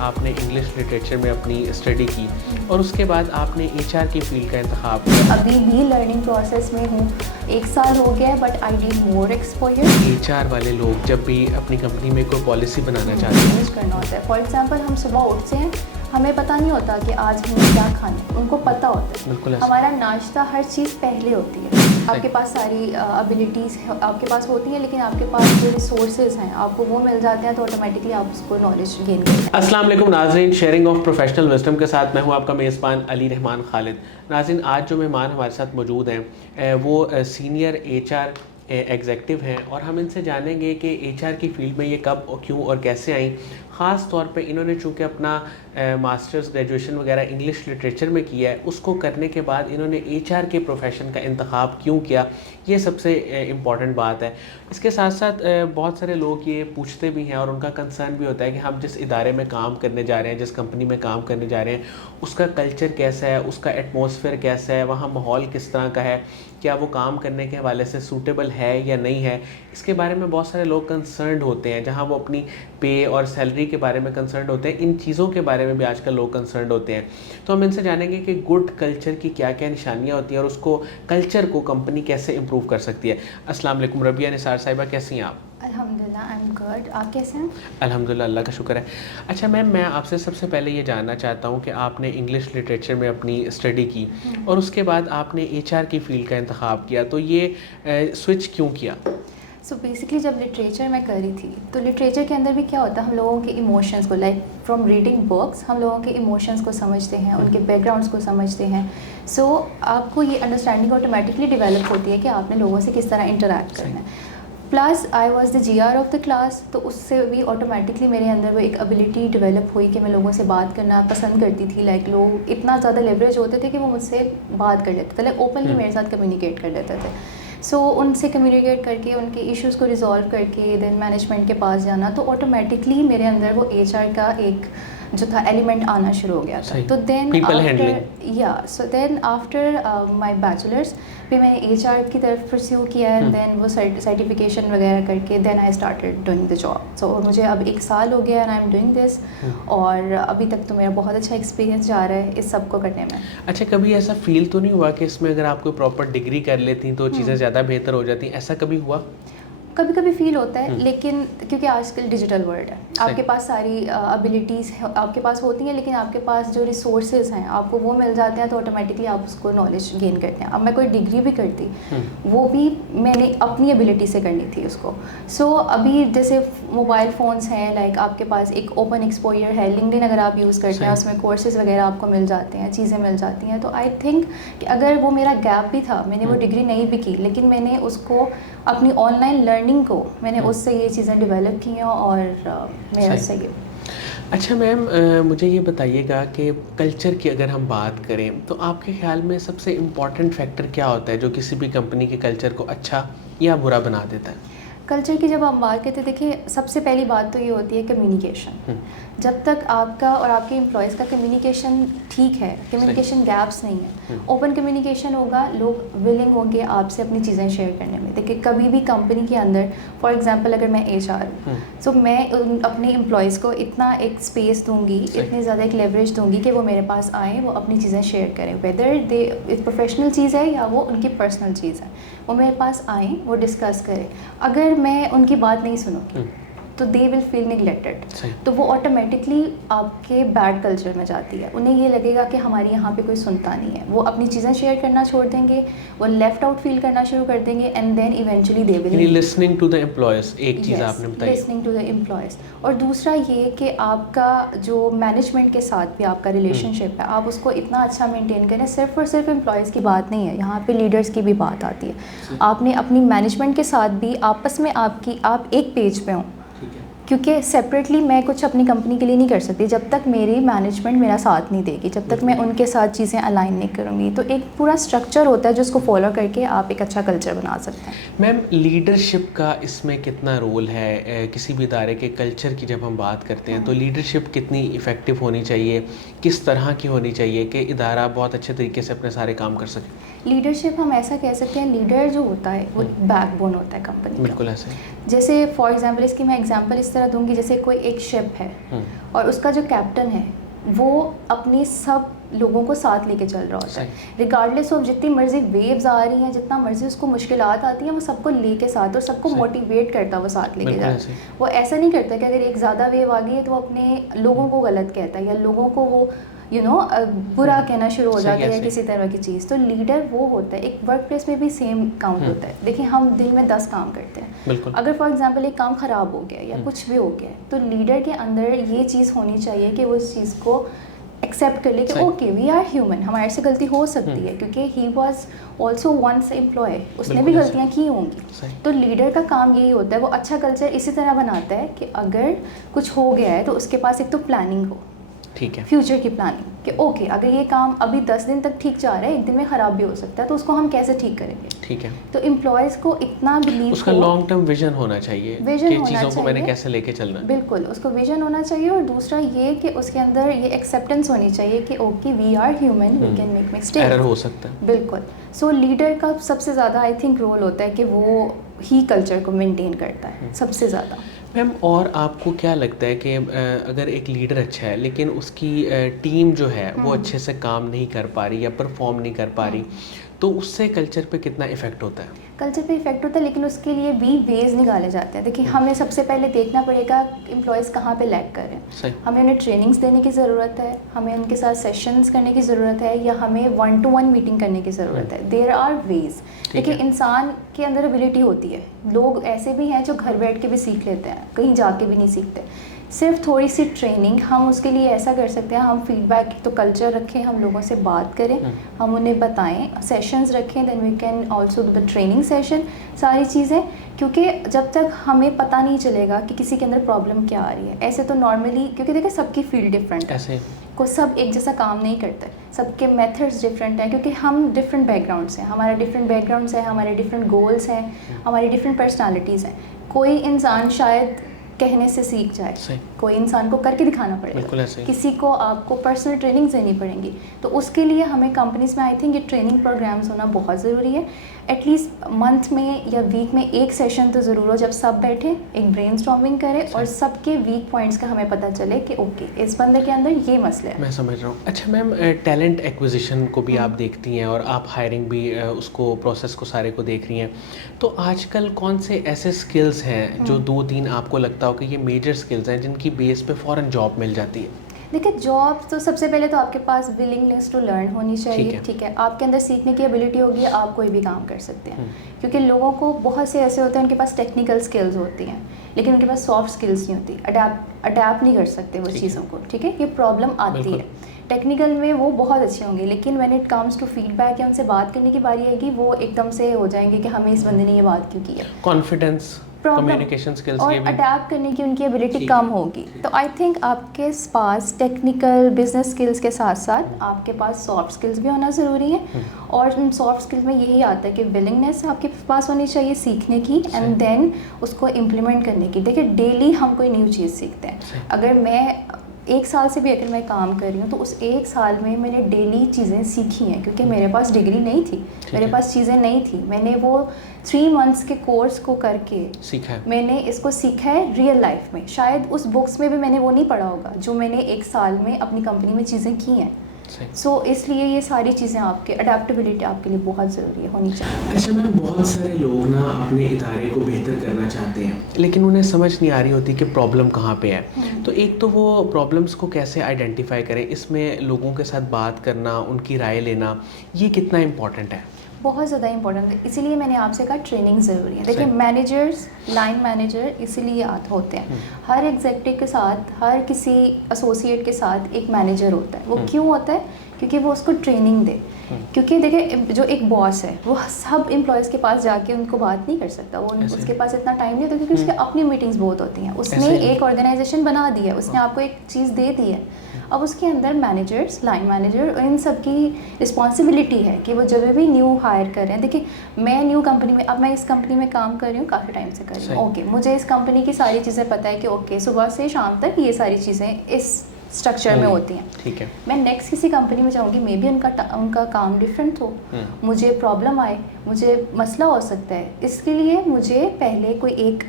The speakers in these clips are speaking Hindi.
आपने इंग्लिश लिटरेचर में अपनी स्टडी की और उसके बाद आपने एचआर की फील्ड का इंतखाब किया। अभी भी लर्निंग प्रोसेस में हूँ, 1 साल हो गया है, but I need more exposure. HR वाले लोग जब भी अपनी कंपनी में कोई पॉलिसी बनाना चाहते हैं, यूज़ करना होता है। फॉर एग्जांपल हम सुबह उठते हैं, हमें पता नहीं होता कि आज हमें क्या खाना है, उनको पता होता है। बिल्कुल ऐसा। हमारा नाश्ता हर चीज़ पहले होती है। आपके पास सारी एबिलिटीज़ आपके पास होती हैं, लेकिन आपके पास जो रिसोर्सेज हैं आपको वो मिल जाते हैं, तो ऑटोमेटिकली आप उसको नॉलेज गेन करते हैं। अस्सलाम वालेकुम नाज़रीन, शेयरिंग ऑफ प्रोफेशनल विजडम के साथ मैं हूं आपका मेज़बान अली रहमान खालिद। नाज़रीन, आज जो मेहमान हमारे साथ मौजूद हैं वो सीनियर एचआर एग्जेक्टिव हैं और हम इनसे जानेंगे कि एचआर की फील्ड में ये कब और क्यों और कैसे आई। ख़ास तौर पे इन्होंने चूँकि अपना मास्टर्स ग्रेजुएशन वगैरह इंग्लिश लिटरेचर में किया है, उसको करने के बाद इन्होंने एचआर के प्रोफेशन का इंतखाब क्यों किया, ये सबसे इम्पॉर्टेंट बात है। इसके साथ साथ बहुत सारे लोग ये पूछते भी हैं और उनका कंसर्न भी होता है कि हम जिस इदारे में काम करने जा रहे हैं, जिस कंपनी में काम करने जा रहे हैं, उसका कल्चर कैसा है, उसका एटमॉस्फेयर कैसा है, वहाँ माहौल किस तरह का है, क्या वो काम करने के हवाले से सूटेबल है या नहीं है। इसके बारे में बहुत सारे लोग कंसर्न्ड होते हैं, जहाँ वो अपनी पे और सैलरी के बारे में कंसर्न्ड होते हैं। इन चीज़ों के बारे में भी आजकल लोग कंसर्न्ड होते हैं। तो हम इनसे जानेंगे कि गुड कल्चर की क्या क्या निशानियाँ होती हैं और उसको कल्चर को कंपनी कैसे इम्प्रूव कर सकती है। अस्सलाम वालेकुम रबिया निसार साहिबा, कैसी हैं आप? अल्हम्दुलिल्लाह, आई एम गुड। आप कैसे हैं? अल्हम्दुलिल्लाह, अल्लाह का शुक्र है। अच्छा मैम, मैं आपसे सबसे पहले ये जानना चाहता हूँ कि आपने इंग्लिश लिटरेचर में अपनी स्टडी की और उसके बाद आपने एचआर की फील्ड का इंतखाब किया, तो ये स्विच क्यों किया? सो बेसिकली जब लिटरेचर मैं कर रही थी, तो लिटरेचर के अंदर भी क्या होता है, हम लोगों के इमोशंस को, लाइक फ्रॉम रीडिंग बुक्स हम लोगों के इमोशंस को समझते हैं, उनके बैकग्राउंड्स को समझते हैं। सो आपको ये अंडरस्टैंडिंग ऑटोमेटिकली डेवलप होती है कि आपने लोगों से किस तरह इंटरेक्ट करना है। Plus I was the GR of the class, तो उससे भी ऑटोमेटिकली मेरे अंदर वो एक एबिलिटी डेवलप हुई कि मैं लोगों से बात करना पसंद करती थी। लाइक लोग इतना ज़्यादा लेवरेज होते थे कि वो मुझसे बात कर लेते थे, लाइक ओपनली मेरे साथ कम्युनिकेट कर लेते थे। सो उनसे कम्युनिकेट करके उनके इश्यूज़ को रिजॉल्व करके देन मैनेजमेंट के पास जाना, तो ऑटोमेटिकली मेरे अंदर वो एचआर का एक जो था एलिमेंट आना शुरू हो गया था। तो then then after my bachelors फिर मैंने एचआर की तरफ परस्यू किया है, देन वो सर्टिफिकेशन वगैरह करके then I started doing the job. So मुझे अब 1 साल हो गया and I am doing this, और अभी तक तो मेरा बहुत अच्छा एक्सपीरियंस जा रहा है इस सब को करने में। अच्छा, कभी ऐसा फील तो नहीं हुआ कि इसमें अगर आप कोई प्रॉपर डिग्री कर लेती तो चीज़ें ज़्यादा बेहतर हो जाती, ऐसा कभी हुआ? कभी कभी फील होता है, लेकिन क्योंकि आजकल डिजिटल वर्ल्ड है, आपके पास सारी एबिलिटीज़ आपके पास होती हैं, लेकिन आपके पास जो रिसोर्सेज हैं आपको वो मिल जाते हैं, तो ऑटोमेटिकली आप उसको नॉलेज गेन करते हैं। अब मैं कोई डिग्री भी करती, वो भी मैंने अपनी एबिलिटी से करनी थी उसको। सो अभी जैसे मोबाइल फ़ोन्स हैं, लाइक आपके पास एक ओपन एक्सपोजर है, लिंक्डइन अगर आप यूज़ करते हैं उसमें कोर्सेज वगैरह आपको मिल जाते हैं, चीज़ें मिल जाती हैं। तो आई थिंक कि अगर वो मेरा गैप भी था, मैंने वो डिग्री नहीं भी की, लेकिन मैंने उसको अपनी ऑनलाइन लर्निंग को मैंने उससे ये चीज़ें डेवलप की हैं और मेरा सही है। अच्छा मैम, मुझे ये बताइएगा कि कल्चर की अगर हम बात करें तो आपके ख्याल में सबसे इम्पॉर्टेंट फैक्टर क्या होता है जो किसी भी कंपनी के कल्चर को अच्छा या बुरा बना देता है? कल्चर की जब हम बात करते हैं, देखिए सबसे पहली बात तो ये होती है कम्युनिकेशन। जब तक आपका और आपके एम्प्लॉयज़ का कम्युनिकेशन ठीक है, कम्युनिकेशन गैप्स नहीं है, ओपन कम्युनिकेशन होगा, लोग विलिंग होंगे आपसे अपनी चीज़ें शेयर करने में। देखिए कभी भी कंपनी के अंदर, फॉर एग्जांपल अगर मैं एचआर हूँ, सो मैं अपने एम्प्लॉयज़ को इतना एक स्पेस दूंगी, इतनी ज़्यादा एक लेवरेज दूंगी कि वो मेरे पास आएँ, वो अपनी चीज़ें शेयर करें, वेदर दे प्रोफेशनल चीज़ है या वो उनकी पर्सनल चीज़ है, वो मेरे पास आएँ, वो डिस्कस करें। अगर मैं उनकी बात नहीं सुनूँगी तो दे विल फील निगलेक्टेड, तो वो ऑटोमेटिकली आपके बैड कल्चर में जाती है। उन्हें ये लगेगा कि हमारे यहाँ पे कोई सुनता नहीं है, वो अपनी चीज़ें शेयर करना छोड़ देंगे, वो लेफ्ट आउट फील करना शुरू कर देंगे, and then eventually they will listening to the employees. एक चीज़ आपने बताई, लिसनिंग टू द एम्प्लॉयज़। और दूसरा ये कि आपका जो मैनेजमेंट के साथ भी आपका रिलेशनशिप है, आप उसको इतना अच्छा मेंटेन करें। सिर्फ और सिर्फ एम्प्लॉयज़ की बात नहीं है, यहाँ पे लीडर्स की भी बात आती है। आपने अपनी मैनेजमेंट के साथ भी आपस में आप एक पेज पे हों, क्योंकि सेपरेटली मैं कुछ अपनी कंपनी के लिए नहीं कर सकती जब तक मेरी मैनेजमेंट मेरा साथ नहीं देगी, जब तक मैं उनके साथ चीज़ें अलाइन नहीं करूँगी। तो एक पूरा स्ट्रक्चर होता है जिसको फॉलो करके आप एक अच्छा कल्चर बना सकते हैं। मैम, लीडरशिप का इसमें कितना रोल है? किसी भी इदारे के कल्चर की जब हम बात करते हैं तो लीडरशिप कितनी इफ़ेक्टिव होनी चाहिए, किस तरह की होनी चाहिए कि इदारा बहुत अच्छे तरीके से अपने सारे काम कर सके? लीडरशिप हम ऐसा कह सकते हैं, लीडर जो होता है वो बैकबोन होता है कंपनी का। बिल्कुल ऐसे। जैसे फॉर एग्जांपल इसकी मैं एग्जांपल इस तरह दूंगी, जैसे कोई एक शिप है और उसका जो कैप्टन है वो अपनी सब लोगों को साथ लेके चल रहा होता है, रिगार्डलेस ऑफ जितनी मर्जी वेव्स आ रही हैं, जितना मर्जी उसको मुश्किलात आती हैं, वो सबको लेके साथ और सबको मोटिवेट करता है, वो साथ लेके जाता है। वो ऐसा नहीं करता कि अगर एक ज़्यादा वेव आ गई है तो वो अपने लोगों को गलत कहता है या लोगों को वो बुरा कहना शुरू हो जाता है या किसी तरह की चीज़। तो लीडर वो होता है, एक वर्क प्लेस में भी सेम काउंट होता है। देखिए हम दिन में 10 काम करते हैं, अगर फॉर एग्जांपल एक काम ख़राब हो गया या कुछ भी हो गया तो लीडर के अंदर ये चीज़ होनी चाहिए कि वो उस चीज़ को एक्सेप्ट कर ले कि ओके वी आर ह्यूमन, हमारे से गलती हो सकती है, क्योंकि he was also once employee, उसने भी गलतियाँ की होंगी। तो लीडर का काम यही होता है, वो अच्छा कल्चर इसी तरह बनाता है कि अगर कुछ हो गया है तो उसके पास एक तो प्लानिंग हो, ठीक है, फ्यूचर की प्लानिंग कि ओके अगर ये काम अभी 10 दिन तक ठीक जा रहा है, एक दिन में ख़राब भी हो सकता है, तो उसको हम कैसे ठीक करेंगे। ठीक है, तो एम्प्लॉयज़ को इतना बिलीव, उसका लॉन्ग टर्म विजन होना चाहिए, विजन होना चीज़ों चाहिए, को मैंने कैसे लेके चलना है। बिल्कुल उसको विजन होना चाहिए। और दूसरा ये कि उसके अंदर ये एक्सेप्टेंस होनी चाहिए कि okay we are human, we can make mistake, error हो सकता है। बिल्कुल। सो लीडर का सबसे ज़्यादा आई थिंक रोल होता है कि वो ही कल्चर को मेंटेन करता है सबसे ज़्यादा। मैम और आपको क्या लगता है कि अगर एक लीडर अच्छा है लेकिन उसकी टीम जो है वो अच्छे से काम नहीं कर पा रही या परफॉर्म नहीं कर पा रही, तो उससे कल्चर पे कितना इफ़ेक्ट होता है? कल्चर पे इफेक्ट होता है, लेकिन उसके लिए भी वेज निकाले जाते हैं। देखिए हमें सबसे पहले देखना पड़ेगा एम्प्लॉयज़ कहाँ पे लैग कर रहे हैं। हमें उन्हें ट्रेनिंग्स देने की ज़रूरत है, हमें उनके साथ सेशंस करने की ज़रूरत है, या हमें 1-to-1 मीटिंग करने की ज़रूरत है। There are ways. देखिए इंसान के अंदर एबिलिटी होती है, लोग ऐसे भी हैं जो घर बैठ के भी सीख लेते हैं, कहीं जाके भी नहीं सीखते। सिर्फ थोड़ी सी ट्रेनिंग हम उसके लिए ऐसा कर सकते हैं, हम फीडबैक तो कल्चर रखें, हम लोगों से बात करें, हम उन्हें बताएं, सेशंस रखें, then we can also do the training session, सारी चीज़ें। क्योंकि जब तक हमें पता नहीं चलेगा कि किसी के अंदर प्रॉब्लम क्या आ रही है, ऐसे तो नॉर्मली, क्योंकि देखिए सबकी फील्ड डिफरेंट है, को सब एक जैसा काम नहीं करते, सबके मेथड्स डिफरेंट हैं, क्योंकि हम डिफरेंट बैकग्राउंड्स हैं, हमारे डिफरेंट बैकग्राउंड्स हैं, हमारे डिफरेंट गोल्स हैं, हमारी डिफरेंट पर्सनालिटीज़ हैं। कोई इंसान शायद कहने से सीख जाए, कोई इंसान को करके दिखाना पड़ेगा, किसी को आपको पर्सनल ट्रेनिंग देनी पड़ेंगी। तो उसके लिए हमें कंपनीज में आई थिंक ये ट्रेनिंग प्रोग्राम्स होना बहुत ज़रूरी है। एटलीस्ट मंथ में या वीक में एक सेशन तो ज़रूर हो, जब सब बैठे एक ब्रेनस्टॉर्मिंग करें और सबके वीक पॉइंट्स का हमें पता चले कि ओके इस बंदे के अंदर ये मसले हैं। मैं समझ रहा हूँ। अच्छा मैम, टैलेंट एक्विजिशन को भी आप देखती हैं और आप हायरिंग भी उसको प्रोसेस को सारे को देख रही हैं, तो आजकल कौन से ऐसे स्किल्स हैं जो 2-3 आपको लगता हो कि ये मेजर स्किल्स हैं जिनकी बेस पे फ़ौरन जॉब मिल जाती है? देखिए जॉब तो सबसे पहले तो आपके पास विलिंगनेस टू लर्न होनी चाहिए, ठीक है। आपके अंदर सीखने की एबिलिटी होगी, आप कोई भी काम कर सकते हैं। क्योंकि लोगों को बहुत से ऐसे होते हैं उनके पास टेक्निकल स्किल्स होती हैं लेकिन उनके पास सॉफ्ट स्किल्स नहीं होती, अडेप्ट नहीं कर सकते वो चीज़ों को, ठीक है। ये प्रॉब्लम आती है। टेक्निकल में वो बहुत अच्छे होंगे लेकिन when it comes to feedback या उनसे बात करने की बारी आएगी, वो एकदम से हो जाएंगे कि हमें इस बंदे ने ये बात क्यों की है। कॉन्फिडेंस, कम्युनिकेशन स्किल्स और अडेप्ट करने की उनकी एबिलिटी कम होगी। तो आई थिंक आपके पास टेक्निकल बिजनेस स्किल्स के साथ साथ आपके पास सॉफ्ट स्किल्स भी होना ज़रूरी है। और उन सॉफ्ट स्किल्स में यही आता है कि विलिंगनेस आपके पास होनी चाहिए सीखने की एंड देन उसको इम्प्लीमेंट करने की। देखिए डेली हम कोई न्यू चीज़ सीखते हैं। अगर मैं 1 साल से भी अगर मैं काम कर रही हूँ तो उस 1 साल में मैंने डेली चीज़ें सीखी हैं, क्योंकि मेरे पास डिग्री नहीं थी, मेरे पास चीज़ें नहीं थी। मैंने वो 3 मंथ्स के कोर्स को करके सीखा है, मैंने इसको सीखा है रियल लाइफ में। शायद उस बुक्स में भी मैंने वो नहीं पढ़ा होगा जो मैंने 1 साल में अपनी कंपनी में चीज़ें की हैं। सो इसलिए ये सारी चीज़ें आपके अडेप्टेबिलिटी आपके लिए बहुत ज़रूरी होनी चाहिए। अच्छा मैम, बहुत सारे लोग ना अपने इदारे को बेहतर करना चाहते हैं लेकिन उन्हें समझ नहीं आ रही होती कि प्रॉब्लम कहाँ पे है। तो एक तो वो प्रॉब्लम्स को कैसे आइडेंटिफाई करें, इसमें लोगों के साथ बात करना, उनकी राय लेना, ये कितना इम्पोर्टेंट है? बहुत ज़्यादा इंपॉर्टेंट है, इसीलिए मैंने आपसे कहा ट्रेनिंग ज़रूरी है। देखिए मैनेजर्स, लाइन मैनेजर इसीलिए होते हैं। हर एग्जेक्टिव के साथ, हर किसी एसोसिएट के साथ एक मैनेजर होता है। वो क्यों होता है? क्योंकि वो उसको ट्रेनिंग दे। क्योंकि देखिए जो एक बॉस है वो सब एम्प्लॉयज़ के पास जाके उनको बात नहीं कर सकता, वो उसके पास इतना टाइम नहीं होता, क्योंकि उसकी अपनी मीटिंग्स बहुत होती हैं। उसने एक ऑर्गेनाइजेशन बना दी है, उसने आपको एक चीज़ दे दी है। अब उसके अंदर मैनेजर्स, लाइन मैनेजर, इन सब की रिस्पॉन्सिबिलिटी है कि वो जब भी न्यू हायर कर रहे हैं। देखिए मैं न्यू कंपनी में, अब मैं इस कंपनी में काम कर रही हूँ, काफ़ी टाइम से कर रही हूँ, ओके मुझे इस कंपनी की सारी चीज़ें पता है कि ओके सुबह से शाम तक ये सारी चीज़ें इस स्ट्रक्चर में होती हैं, ठीक है। मैं नेक्स्ट किसी कंपनी में जाऊँगी, मे बी उनका काम डिफरेंट हो, मुझे प्रॉब्लम आए, मुझे मसला हो सकता है, इसके लिए मुझे पहले कोई एक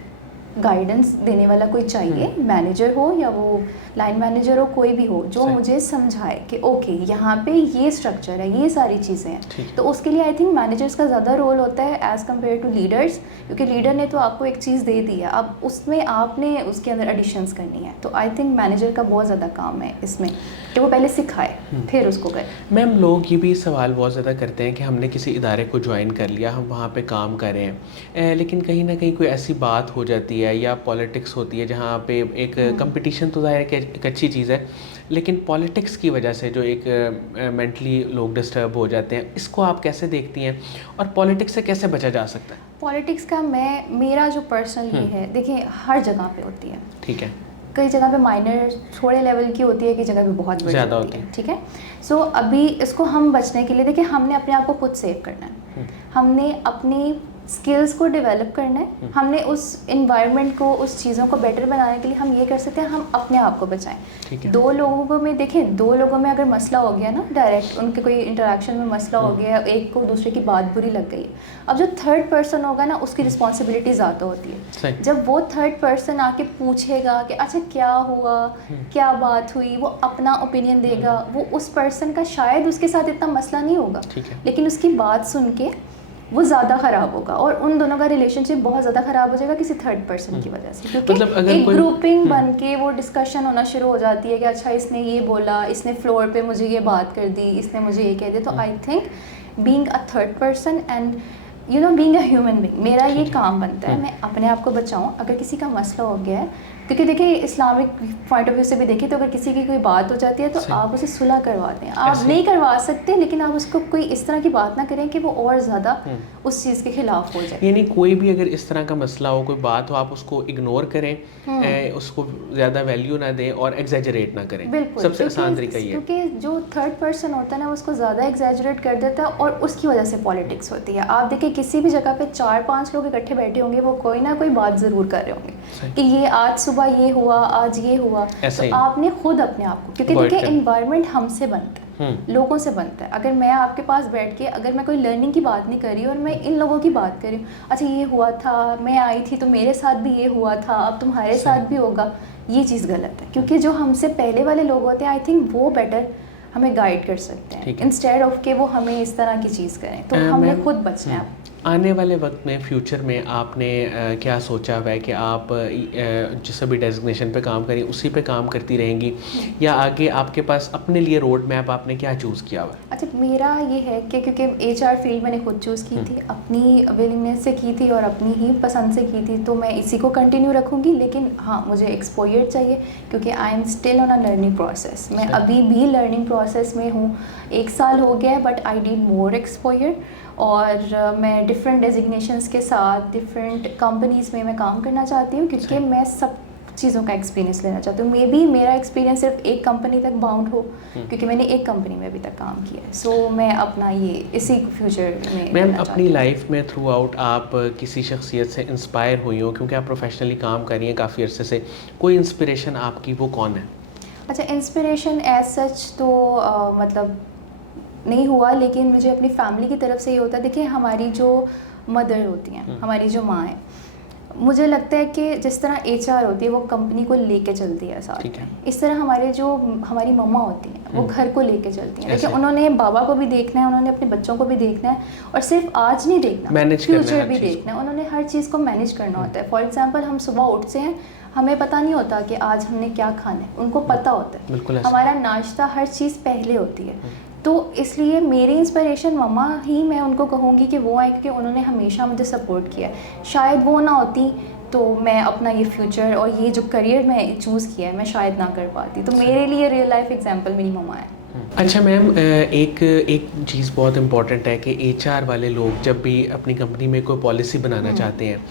गाइडेंस देने वाला कोई चाहिए, मैनेजर हो या वो लाइन मैनेजर हो, कोई भी हो जो सही। मुझे समझाए कि ओके यहाँ पे ये स्ट्रक्चर है, ये सारी चीज़ें हैं। ठीक है। तो उसके लिए आई थिंक मैनेजर्स का ज़्यादा रोल होता है एज़ कम्पेयर टू लीडर्स, क्योंकि लीडर ने तो आपको एक चीज़ दे दी है, अब उसमें आपने उसके अंदर एडिशंस करनी है। तो आई थिंक मैनेजर का बहुत ज़्यादा काम है इसमें कि वो पहले सिखाए फिर उसको करे। मैम, लोग ये भी सवाल बहुत ज़्यादा करते हैं कि हमने किसी इदारे को ज्वाइन कर लिया, हम वहाँ पे काम कर रहे हैं, लेकिन कहीं ना कहीं कोई ऐसी बात हो जाती है या पॉलिटिक्स होती है जहाँ पे एक कंपटीशन तो ज़ाहिर है कि एक अच्छी चीज़ है, लेकिन पॉलिटिक्स की वजह से जो एक मेंटली लोग डिस्टर्ब हो जाते हैं, इसको आप कैसे देखती हैं और पॉलिटिक्स से कैसे बचा जा सकता है? पॉलिटिक्स का मेरा जो पर्सनल ये है, देखिए हर जगह पे होती है। ठीक है। कई जगह पे माइनर थोड़े लेवल की होती है, कई जगह पे बहुत बड़ी ज़्यादा होती है। ठीक है। सो अभी इसको हम बचने के लिए देखिए हमने अपने आप को खुद सेव करना है, हमने अपनी स्किल्स को डेवलप करना है, हमने उस इन्वायरमेंट को, उस चीज़ों को बेटर बनाने के लिए हम ये कर सकते हैं, हम अपने आप को बचाएं। ठीक है। दो लोगों को में देखें, दो लोगों में अगर मसला हो गया ना, डायरेक्ट उनके कोई इंटरेक्शन में मसला हो गया, एक को दूसरे की बात बुरी लग गई, अब जो थर्ड पर्सन होगा ना उसकी रिस्पॉन्सिबिलिटी ज़्यादा होती है। जब वो थर्ड पर्सन आके पूछेगा कि अच्छा क्या हुआ, क्या बात हुई, वो अपना ओपिनियन देगा, वो उस पर्सन का शायद उसके साथ इतना मसला नहीं होगा, लेकिन उसकी बात सुन के वो ज़्यादा ख़राब होगा और उन दोनों का रिलेशनशिप बहुत ज़्यादा ख़राब हो जाएगा किसी थर्ड पर्सन की वजह से, क्योंकि मतलब अगर एक कोई ग्रुपिंग बन के वो डिस्कशन होना शुरू हो जाती है कि अच्छा इसने ये बोला, इसने फ्लोर पे मुझे ये बात कर दी, इसने मुझे ये कह दिया। तो I think being a third person and you know being a human being, मेरा ये काम बनता है मैं अपने आप को बचाऊं अगर किसी का मसला हो गया है। क्योंकि देखिए इस्लामिक पॉइंट ऑफ व्यू से भी देखिए तो अगर किसी की कोई बात हो जाती है तो आप उसे सुलह करवाते हैं, आप नहीं करवा सकते लेकिन आप उसको कोई इस तरह की बात ना करें कि वो और ज़्यादा उस चीज़ के खिलाफ हो जाए। यानी कोई भी अगर इस तरह का मसला हो, कोई बात हो, आप उसको इग्नोर करें, उसको ज़्यादा वैल्यू ना दें और एग्जैजरेट ना करें। बिल्कुल, सबसे आसान तरीका ये है। क्योंकि जो थर्ड पर्सन होता है ना उसको ज़्यादा एग्जैजरेट कर देता है और उसकी वजह से पॉलिटिक्स होती है। आप देखिए किसी भी जगह पे 4-5 लोग इकट्ठे बैठे होंगे, वो कोई ना कोई बात ज़रूर कर रहे होंगे कि ये आज सुबह ये हुआ, आज ये हुआ। तो आपने खुद अपने आप को, क्योंकि देखिए एनवायरनमेंट हमसे बनता है, लोगों से बनता है। अगर मैं आपके पास बैठ के अगर मैं कोई लर्निंग की बात नहीं कर रही और मैं इन लोगों की बात कर रही हूँ, अच्छा ये हुआ था, मैं आई थी तो मेरे साथ भी ये हुआ था, अब तुम्हारे साथ भी होगा, ये चीज़ गलत है। क्योंकि जो हमसे पहले वाले लोग होते हैं आई थिंक वो बेटर हमें गाइड कर सकते हैं इंस्टेड ऑफ के वो हमें इस तरह की चीज़ करें। तो हमने खुद बचना है। आने वाले वक्त में फ्यूचर में आपने क्या सोचा हुआ है कि आप जिस भी डेजिग्नेशन पे काम करें उसी पे काम करती रहेंगी या आगे आपके पास अपने लिए रोड मैप आपने क्या चूज़ किया हुआ है? अच्छा, मेरा ये है कि क्योंकि HR फील्ड मैंने खुद चूज़ की थी, अपनी विलिंगनेस से की थी और अपनी ही पसंद से की थी, तो मैं इसी को कंटिन्यू रखूँगी। लेकिन हाँ, मुझे एक्सपोजर चाहिए क्योंकि I am still on a learning process. मैं अभी भी लर्निंग प्रोसेस में हूँ, 1 साल हो गया है, but I need more exposure. और मैं डिफरेंट डेजिग्नेशंस के साथ डिफरेंट कंपनीज़ में मैं काम करना चाहती हूँ क्योंकि मैं सब चीज़ों का एक्सपीरियंस लेना चाहती हूँ। मे बी मेरा एक्सपीरियंस सिर्फ एक कंपनी तक बाउंड हो क्योंकि मैंने एक कंपनी में अभी तक काम किया है। सो मैं अपना ये इसी फ्यूचर में मैम अपनी लाइफ में थ्रू आउट आप किसी शख्सियत से इंस्पायर हुई हो क्योंकि आप प्रोफेशनली काम कर रही हैं काफ़ी अरसे से, कोई इंस्पिरेशन आपकी वो कौन है? अच्छा, इंस्पिरेशन एज सच तो मतलब नहीं हुआ, लेकिन मुझे अपनी फैमिली की तरफ से ये होता है। देखिए हमारी जो मदर होती हैं, हमारी जो माँ है, मुझे लगता है कि जिस तरह HR होती है वो कंपनी को लेके चलती है साथ में, इस तरह हमारी मम्मा होती हैं वो घर को लेके चलती हैं। देखिए उन्होंने बाबा को भी देखना है, उन्होंने अपने बच्चों को भी देखना है और सिर्फ आज नहीं देखना, फ्यूचर भी देखना है। उन्होंने हर चीज़ को मैनेज करना होता है। फॉर एग्जाम्पल हम सुबह उठते हैं, हमें पता नहीं होता कि आज हमने क्या खाना है, उनको पता होता है। हमारा नाश्ता हर चीज़ पहले होती है। तो इसलिए मेरी इंस्पिरेशन मम्मा ही मैं उनको कहूँगी कि वो आए, क्योंकि उन्होंने हमेशा मुझे सपोर्ट किया है। शायद वो ना होती तो मैं अपना ये फ्यूचर और ये जो करियर मैं चूज़ किया है मैं शायद ना कर पाती। तो मेरे लिए रियल लाइफ एग्जांपल मेरी मम्मा है। अच्छा मैम, एक चीज़ बहुत इम्पॉर्टेंट है कि HR वाले लोग जब भी अपनी कंपनी में कोई पॉलिसी बनाना चाहते हैं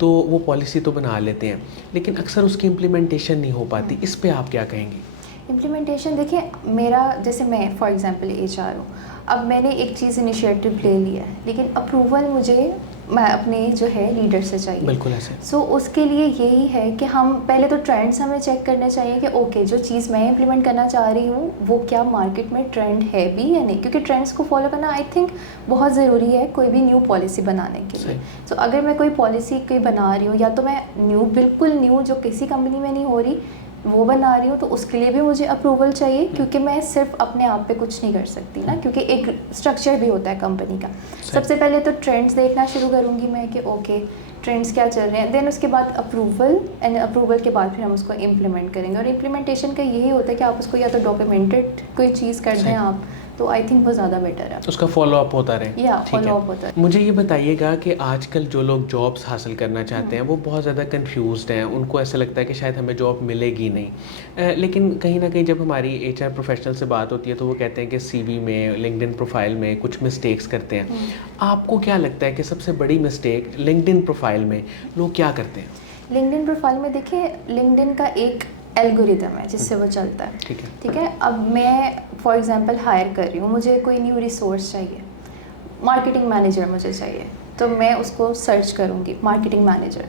तो वो पॉलिसी तो बना लेते हैं लेकिन अक्सर उसकी इम्प्लीमेंटेशन नहीं हो पाती। इस पे आप क्या कहेंगी? इम्प्लीमेंटेशन देखिए, मेरा जैसे मैं फॉर एग्जांपल HR हूँ, अब मैंने एक चीज़ इनिशिएटिव ले लिया है लेकिन अप्रूवल मुझे मैं अपने जो है लीडर से चाहिए। बिल्कुल ऐसे। सो उसके लिए यही है कि हम पहले तो ट्रेंड्स हमें चेक करने चाहिए कि ओके जो चीज़ मैं इम्प्लीमेंट करना चाह रही हूँ वो क्या मार्केट में ट्रेंड है भी या नहीं, क्योंकि ट्रेंड्स को फॉलो करना आई थिंक बहुत ज़रूरी है कोई भी न्यू पॉलिसी बनाने के लिए। सो अगर मैं कोई पॉलिसी कोई बना रही हूँ या तो मैं बिल्कुल न्यू जो किसी कंपनी में नहीं हो रही वो बना रही हूँ, तो उसके लिए भी मुझे अप्रूवल चाहिए, क्योंकि मैं सिर्फ अपने आप पे कुछ नहीं कर सकती ना, क्योंकि एक स्ट्रक्चर भी होता है कंपनी का। सबसे पहले तो ट्रेंड्स देखना शुरू करूँगी मैं कि ओके ट्रेंड्स क्या चल रहे हैं, देन उसके बाद अप्रूवल, एंड अप्रूवल के बाद फिर हम उसको इम्प्लीमेंट करेंगे। और इम्प्लीमेंटेशन का यही होता है कि आप उसको या तो डॉक्यूमेंटेड कोई चीज़ कर दें आप, तो आई थिंक वो ज़्यादा बेटर है, उसका फॉलो अप होता रहे। या फॉलो अप होता है। मुझे ये बताइएगा कि आजकल जो लोग जॉब्स हासिल करना चाहते हैं वो बहुत ज़्यादा कंफ्यूज्ड हैं, उनको ऐसा लगता है कि शायद हमें जॉब मिलेगी नहीं, लेकिन कहीं ना कहीं जब हमारी एचआर प्रोफेशनल से बात होती है तो वो कहते हैं कि सीवी में, लिंक्डइन प्रोफाइल में कुछ मिस्टेक्स करते हैं। आपको क्या लगता है कि सबसे बड़ी मिस्टेक लिंक्डइन प्रोफाइल में लोग क्या करते हैं? लिंक्डइन प्रोफाइल में देखिए, लिंक्डइन का एक एल्गोरिदम है जिससे वो चलता है। ठीक है। अब मैं फॉर एग्जांपल हायर कर रही हूँ, मुझे कोई न्यू रिसोर्स चाहिए, मार्केटिंग मैनेजर मुझे चाहिए, तो मैं उसको सर्च करूँगी मार्केटिंग मैनेजर।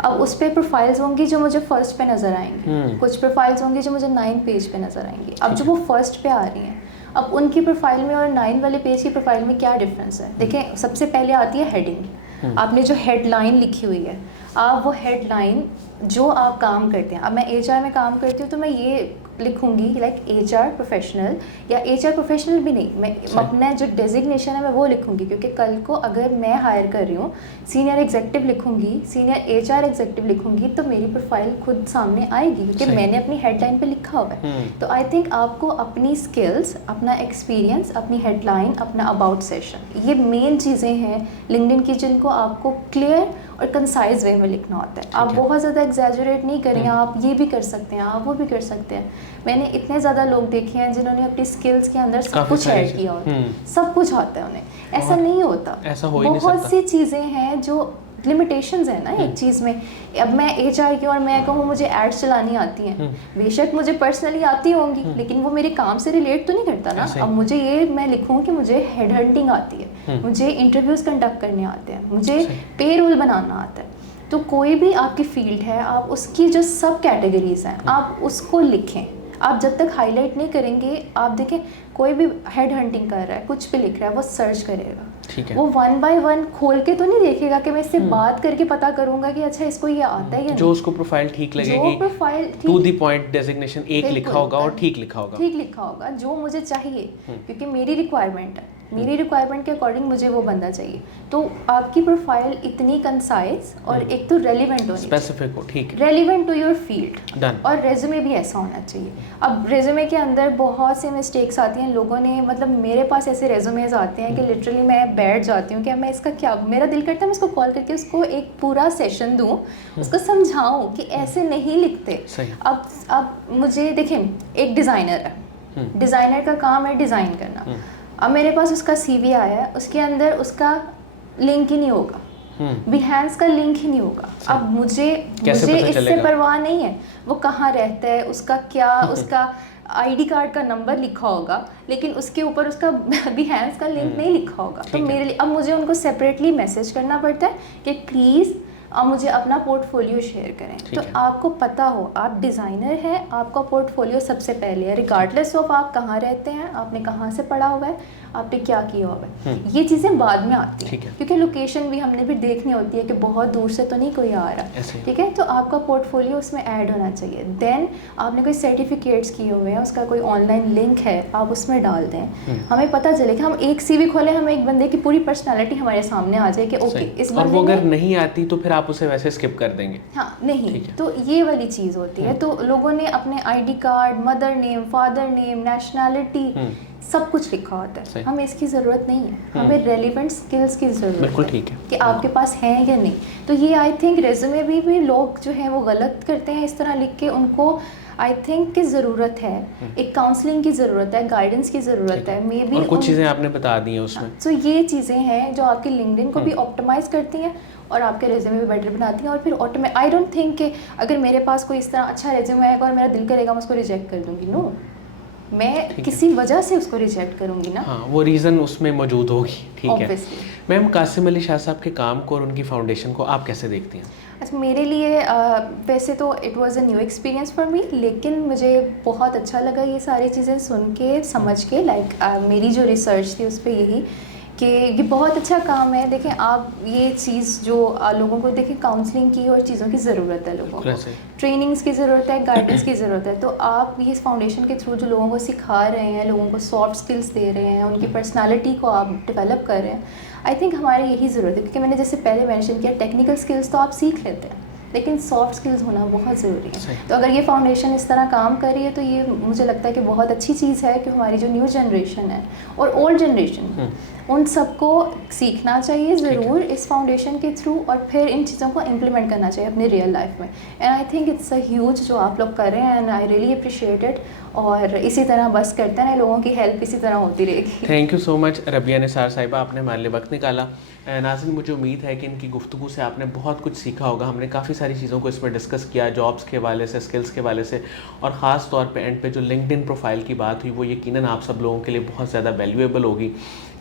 अब उस पर प्रोफाइल्स होंगी जो मुझे फर्स्ट पे नज़र आएंगी, कुछ प्रोफाइल्स होंगी जो मुझे 9 पेज पे नज़र आएंगी। अब जो वो फर्स्ट पे आ रही हैं, अब उनकी प्रोफाइल में और 9 वाले पेज की प्रोफाइल में क्या डिफरेंस है? देखें, सबसे पहले आती है हेडिंग। आपने जो हेडलाइन लिखी हुई है, आप वो हेडलाइन जो आप काम करते हैं, अब मैं एचआर में काम करती हूँ तो मैं ये लिखूंगी लाइक एचआर प्रोफेशनल, या एचआर प्रोफेशनल भी नहीं, मैं अपना जो डेजिग्नेशन है मैं वो लिखूंगी, क्योंकि कल को अगर मैं हायर कर रही हूँ सीनियर एग्जीक्यूटिव लिखूंगी, सीनियर एचआर एग्जीक्यूटिव लिखूंगी, तो मेरी प्रोफाइल खुद सामने आएगी क्योंकि मैंने अपनी हेडलाइन पे लिखा हुआ है। तो आई थिंक आपको अपनी स्किल्स, अपना एक्सपीरियंस, अपनी हेडलाइन, अपना अबाउट सेशन, ये मेन चीज़ें हैं लिंक्डइन की जिनको आपको क्लियर और कंसाइज वे में लिखना होता है। आप बहुत ज़्यादा एग्जैजरेट नहीं करेंगे, आप ये भी कर सकते हैं, आप वो भी कर सकते हैं। मैंने इतने ज़्यादा लोग देखे हैं जिन्होंने अपनी स्किल्स के अंदर सब कुछ ऐड किया होता है, सब कुछ आता है उन्हें, ऐसा नहीं होता, ऐसा हो ही नहीं बहुत सकता। सी चीज़ें हैं जो लिमिटेशंस है ना एक चीज़ में। अब मैं एचआर की और मैं कहूँ मुझे एड्स चलानी आती हैं, बेशक मुझे पर्सनली आती होंगी, लेकिन वो मेरे काम से रिलेट तो नहीं करता ना। अब मुझे ये मैं लिखूँ कि मुझे हेड हंटिंग आती है, मुझे इंटरव्यूज़ कंडक्ट करने आते हैं, मुझे पेरोल बनाना आता है, तो कोई भी आपकी फील्ड है, आप उसकी जो सब कैटेगरीज हैं आप उसको लिखें। आप जब तक हाईलाइट नहीं करेंगे, आप देखें कोई भी हेड हंटिंग कर रहा है, कुछ भी लिख रहा है, वो सर्च करेगा, ठीक है। वो 1 बाय 1 खोल के तो नहीं देखेगा कि मैं इससे बात करके पता करूंगा कि अच्छा इसको ये आता है या जो उसको प्रोफाइल ठीक लगेगी, जो profile to the point designation एक लिखा होगा और ठीक लिखा होगा, जो मुझे चाहिए, क्योंकि मेरी रिक्वायरमेंट है, मेरी रिक्वायरमेंट के अकॉर्डिंग मुझे वो बंदा चाहिए। तो आपकी प्रोफाइल इतनी कंसाइज और एक तो रेलिवेंट होनी, स्पेसिफिक हो, ठीक है, relevant to your field. Done. और रेज्यूमे भी ऐसा होना चाहिए। अब रेज्यूमे के अंदर बहुत से मिस्टेक्स आती हैं, लोगों ने मतलब मेरे पास ऐसे रेज्यूमेज आते हैं कि लिटरली मैं बैठ जाती हूँ कि अब मैं इसका क्या, मेरा दिल करता है मैं इसको कॉल करके उसको एक पूरा सेशन दूँ, उसको समझाऊँ कि ऐसे नहीं लिखते। अब मुझे देखें, एक डिज़ाइनर है, डिज़ाइनर का काम है डिज़ाइन करना। अब मेरे पास उसका सीवी आया है, उसके अंदर उसका लिंक ही नहीं होगा, बिहेंस का लिंक ही नहीं होगा। अब मुझे इससे परवाह नहीं है वो कहाँ रहता है, उसका क्या उसका आईडी कार्ड का नंबर लिखा होगा, लेकिन उसके ऊपर उसका बिहेंस का लिंक नहीं लिखा होगा। तो मेरे लिए अब मुझे उनको सेपरेटली मैसेज करना पड़ता है कि प्लीज़ आप मुझे अपना पोर्टफोलियो शेयर करें। तो आपको पता हो आप डिज़ाइनर हैं, आपका पोर्टफोलियो सबसे पहले है, रिगार्डलेस ऑफ आप कहाँ रहते हैं, आपने कहाँ से पढ़ा हुआ है, आपने क्या किया हुआ है, ये चीज़ें बाद में आती हैं, क्योंकि लोकेशन भी हमने भी देखनी होती है कि बहुत दूर से तो नहीं कोई आ रहा, ठीक है। तो आपका पोर्टफोलियो उसमें ऐड होना चाहिए। देन आपने कोई सर्टिफिकेट्स किए हुए हैं, उसका कोई ऑनलाइन लिंक है, आप उसमें डाल दें। हमें पता चले कि हम एक सीवी खोले, हम एक बंदे की पूरी पर्सनैलिटी हमारे सामने आ जाए कि ओके इस बंदे, और वो अगर नहीं आती तो फिर आप उसे वैसे स्किप कर देंगे। हाँ नहीं, तो ये वाली चीज़ होती है। तो लोगों ने अपने ID card, mother name, father name, nationality सब कुछ लिखा होता है। हमें इसकी ज़रूरत नहीं है, हमें रेलिवेंट स्किल्स की ज़रूरत है कि आपके पास हैं या नहीं। तो ये आई थिंक रेज्यूमे भी लोग जो हैं वो गलत करते हैं इस तरह लिख के। उनको आई थिंक की ज़रूरत है, एक काउंसलिंग की ज़रूरत है, गाइडेंस की ज़रूरत है, मे बी। और कुछ चीज़ें आपने बता दी हैं उसमें। तो ये चीज़ें हैं जो आपके लिंक्डइन को भी ऑप्टिमाइज़ करती हैं और आपके रेज्यूमे भी बेटर बनाती हैं। और फिर आई डोंट थिंक कि अगर मेरे पास कोई इस तरह अच्छा रेज्यूमे आएगा और मेरा दिल करेगा मैं उसको रिजेक्ट कर दूँगी। नो, मैं किसी वजह से उसको रिजेक्ट करूँगी ना, हाँ, वो रीज़न उसमें मौजूद होगी, ठीक है। ऑब्वियसली। मैम, कासिम अली शाह साहब के काम को और उनकी फाउंडेशन को आप कैसे देखती हैं? अच्छा, मेरे लिए वैसे तो it was a new experience for me, लेकिन मुझे बहुत अच्छा लगा ये सारी चीज़ें सुन के, समझ के। लाइक मेरी जो रिसर्च थी उस पे यही कि ये बहुत अच्छा काम है। देखें आप, ये चीज़ जो लोगों को, देखें काउंसलिंग की और चीज़ों की ज़रूरत है, लोगों को ट्रेनिंग्स की ज़रूरत है, गाइडेंस की ज़रूरत है। तो आप ये इस फाउंडेशन के थ्रू जो लोगों को सिखा रहे हैं, लोगों को सॉफ्ट स्किल्स दे रहे हैं, उनकी पर्सनालिटी को आप डेवलप कर रहे हैं, आई थिंक हमारी यही ज़रूरत है। क्योंकि मैंने जैसे पहले मेंशन किया, टेक्निकल स्किल्स तो आप सीख लेते हैं, लेकिन सॉफ्ट स्किल्स होना बहुत ज़रूरी है। तो अगर ये फाउंडेशन इस तरह काम कर रही है तो ये मुझे लगता है कि बहुत अच्छी चीज़ है कि हमारी जो न्यू जनरेशन है और ओल्ड जनरेशन, उन सबको सीखना चाहिए ज़रूर इस फाउंडेशन के थ्रू, और फिर इन चीज़ों को इम्प्लीमेंट करना चाहिए अपनी रियल लाइफ में। And I think it's a huge जो आप लोग कर रहे हैं, and I really appreciate it. और इसी तरह बस करते हैं, लोगों की हेल्प इसी तरह होती रहेगी। Thank you so much Rabia Nisar साहिबा, आपने हमारे लिए वक्त निकाला। नाज़रीन, मुझे उम्मीद है कि इनकी गुफ्तगू से आपने बहुत कुछ सीखा होगा। हमने काफ़ी सारी चीज़ों को इसमें डिस्कस किया, जॉब्स के हवाले से, स्किल्स के हवाले से, और ख़ास तौर पे एंड पे जो लिंक्डइन प्रोफाइल की बात हुई वो यकीनन आप सब लोगों के लिए बहुत ज़्यादा वैल्यूएबल होगी।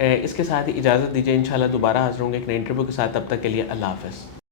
इसके साथ ही इजाज़त दीजिए, इंशाल्लाह दोबारा हाज़िर होंगे एक नए इंटरव्यू के साथ। तब तक के लिए अल्लाह हाफ़िज़।